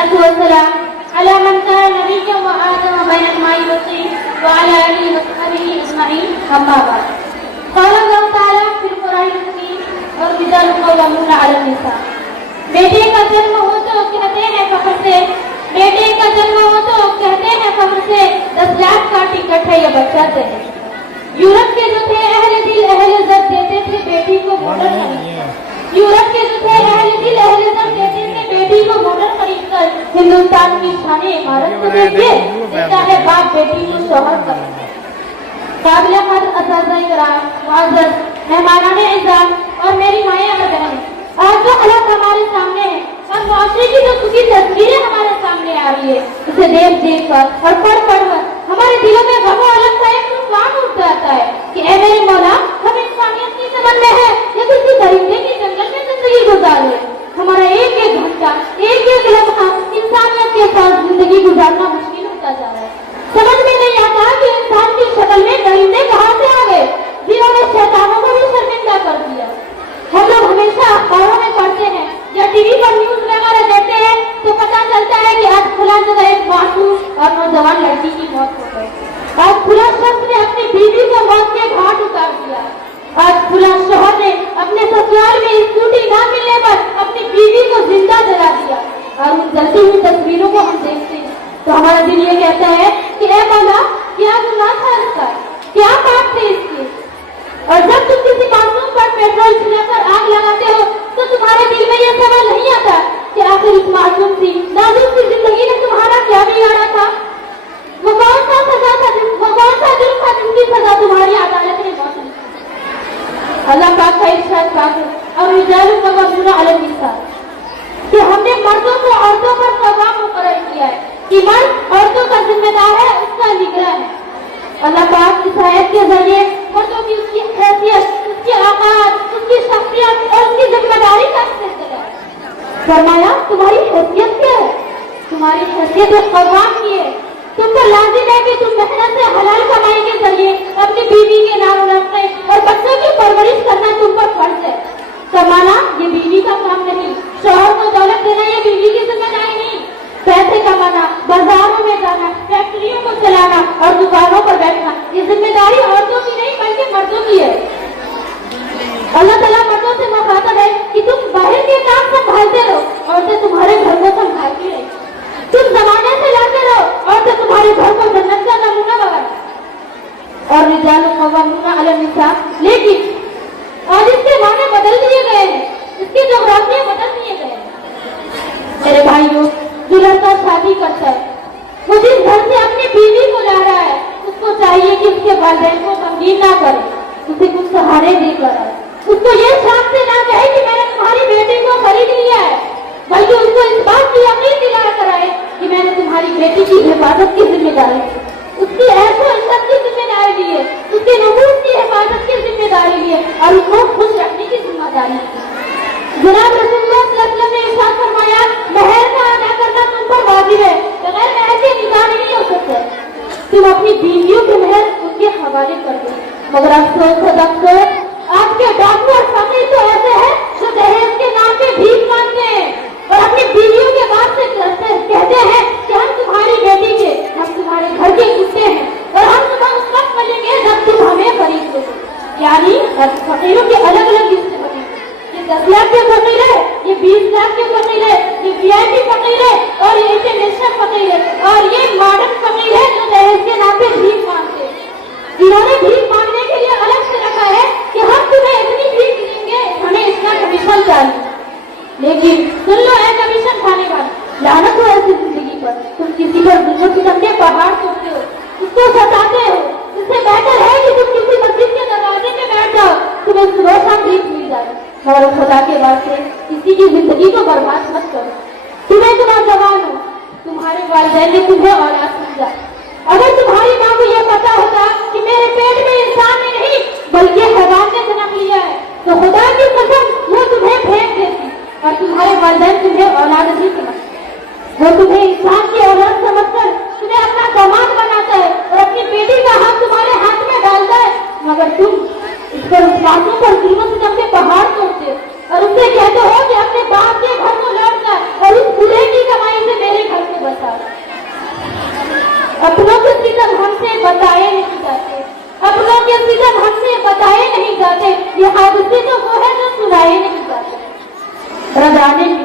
والصلاة والسلام على من كان نبيا وآدم بين الماء والطين وعلى آله وصحبه أجمعين أما بعد. قال الله تعالى في القرآن الكريم والرجال قوامون على النساء. بیٹے کا جنم ہو تو کہتے ہیں فخر سے، بیٹے کا جنم ہو تو کہتے ہیں فخر سے 10 لاکھ کا ٹکٹ ہے یہ بچہ سے. یورپ کے جو تھے اہل دل اہل عزت دیتے تھے بیٹی کو موٹر خرید، یورپ کے جو تھے اہل دل اہل عزت دیتے تھے بیٹی کو موٹر خرید کر ہندوستان کی شان عمارت کو دیکھیے دیتا ہے باپ بیٹی کو شوہر کر. قابل قدر اساتذہ کرام، معزز مہمانان اعزاز اور میری مائیں اور بہن، آج جو حالات ہمارے سامنے ہے اور معاشرے کی جو کچھ تصویریں ہمارے سامنے آ رہی ہے اسے دیکھ کر اور پڑھ کر ہمارے دلوں میں غم و الم کا ایک طوفان اٹھ جاتا ہے کہ اے میرے مولا، ہم انسانیت کی زمین میں ہے یا کسی درندے کی جنگل میں زندگی گزارے. ہمارا ایک ایک گھنٹہ ایک ایک لمحہ انسانیت کے ساتھ زندگی گزارنا مشکل ہوتا جا رہا ہے. سمجھ میں نہیں آتا کہ انسان کی شکل میں درندے کہاں سے آ گئے جنہوں نے شیطانوں کو بھی شرمندہ کر دیا. ہم لوگ ہمیشہ اخباروں میں پڑھتے ہیں یا ٹی وی پر نیوز وغیرہ دیکھتے ہیں تو پتہ چلتا ہے کہ آج کھلا جگہ ایک معصوم اور نوجوان لڑکی کی موت ہو گئی. آج کھلا شخص نے اپنی بیوی کو موت کے گھاٹ اتار دیا. آج کھلا شوہر نے اپنے سسرال میں اسکوٹی نہ ملنے پر اپنی بیوی کو زندہ جلا دیا. اور ان جلتی ہوئی تصویروں کو ہم دیکھتے ہیں تو ہمارا دل یہ کہتا ہے کہ اے مولا، کیا گناہ تھا اس کا، کیا پاپ تھے اس کے. اور جب تم کسی معصوم پر پیٹرول چھڑک کر آگ لگاتے ہو تو تمہارے دل میں یہ سوال نہیں آتا کہ آخر اس معصوم سی نازک سی زندگی نے تمہارا کیا بگاڑا تھا؟ وہ کون سا سزا تھا، وہ کون سا جرم تھا جن کی سزا تمہاری عدالت نے موت دی؟ اللہ پاک کا ارشاد پاک ہے اور رجال قوامون علی النساء کہ ہم نے مردوں کو عورتوں پر قوام مقرر کیا ہے کہ مرد عورتوں کا ذمہ دار ہے، اس کا نگراں ہے. اللہ پاک اس آیت کے ذریعے مردوں کی اس کی حیثیت، اس کی آقات، اس کی شخصیت اور اس کی ذمہ داری کا سلسلہ ہے. فرمایا تمہاری حیثیت کیا ہے؟ تمہاری حیثیت قوام کی ہے. تم پر لازم ہے کہ تم محنت سے حلال کمائی کے ذریعے اپنی بیوی کے نام رکھنے اور بچوں کی پرورش کرنا تم پر فرض ہے. کمانا یہ بیوی کا کام نہیں، شوہر کو دولت دینا یہ بیوی کی ذمہ داری نہیں. پیسے کمانا، بازاروں میں جانا، فیکٹریوں کو چلانا اور دکانوں پر بیٹھنا یہ ذمہ داری عورتوں کی نہیں بلکہ مردوں کی ہے. اللہ تعالیٰ مردوں سے مخاطب ہے کہ تم باہر کے کام سنبھالتے رہو، عورتیں تمہارے گھر کو سنبھالتی رہے. تم زمانے سے لاتے رہو، عورتیں تمہارے گھر کو جنت کا نمونہ بناتی. اور رجال قوامون علی النساء، لیکن آج اس کے معنی بدل دیے گئے ہیں، اس کے جغرافیے بدل دیے گئے ہیں. میرے بھائیوں، جو لڑکا شادی کرتا ہے وہ جس گھر سے اپنی بیوی کو لا رہا ہے اس کو چاہیے کہ اس کے والدین کو غمگین نہ کرے، اسے کچھ سہارے دے کر آئے. اس کو یہ شان سے نہ کہے کہ میں نے تمہاری بیٹی کو خرید لیا ہے، بلکہ اس کو اس بات کی یقین دلا کر آئے کہ میں نے تمہاری بیٹی کی حفاظت کی ذمہ داری لی، اس کی عیش و عزت کی ذمہ داری لی ہے، اس کے نفوس کی حفاظت کی ذمہ داری لی ہے اور اس کو خوش رکھنے کی ذمہ داری لی. جناب رسول اللہ صلی اللہ علیہ وسلم نے ارشاد فرمایا مہر کا ادا کرنا تم پر واجب ہے، بغیر مہر کے نکاح نہیں ہو سکتا. تم اپنی بیویوں کے مہر ان کے حوالے کر دو. مگر افسوس افسوس آج کے ڈاکو اور فقیر تو ایسے ہیں جو دہیج کے نام پہ بھیک مانگتے ہیں اور اپنی بیویوں کے بات سے کہتے ہیں کہ ہم تمہاری بیٹی کے، ہم تمہارے گھر کے کتے ہیں اور ہم تمہیں اس وقت ملیں گے جب تم ہمیں خرید دو. یعنی فقیروں کی الگ الگ لسٹ بنی، یہ 10 لاکھ کے فقیر ہے، یہ 20 لاکھ کے فقیر ہے، یہ VIP فقیر ہے اور یہ انٹرنیشنل فقیر ہے اور یہ ماڈرن فقیر ہے جو دہیج کے نام پہ بھیک مانگتے ہیں. جنہوں نے بھیک مانگنے کے لیے الگ سے رکھا ہے کہ ہم تمہیں اتنی بھیک دیں گے، ہمیں اس کا کمیشن چاہیے. لیکن سن لو اے کمیشن کھانے والے، لعنت ہو ایسی زندگی پر. تم کسی پر ظلم ستم کے پہاڑ توڑتے ہو، اس کو ستاتے ہو. اس سے بہتر ہے کہ تم کسی مسجد کے دروازے میں بیٹھ جاؤ، تمہیں صبح شام بھیک مل جائے. اور خدا کے واسطے کسی کی زندگی کو برباد مت کرو. تمہیں نوجوان ہو، تمہارے والدین نے تمہیں اولاد سمجھا. اگر تمہاری ماں کو یہ پتا ہوتا کہ میرے پیٹ میں انسان نے نہیں بلکہ حیوان نے جنم لیا ہے تو خدا کی قسم وہ تمہیں پھینک دیتی اور تمہارے والدین تمہیں اولاد نہیں سمجھتے. وہ تمہیں انسان کی اولاد سمجھ کر تمہیں اپنا داماد بناتا ہے اور اپنی بیٹی کا ہاتھ تمہارے ہاتھ میں ڈالتا ہے، مگر تم اس پر اس باتوں پر ظلم ستم کے پہاڑ توڑتے ہو اور اس سے کہتے ہو کہ اپنے باپ کے گھر کو لوٹ کر اور اس بوڑھے کی کمائی سے میرے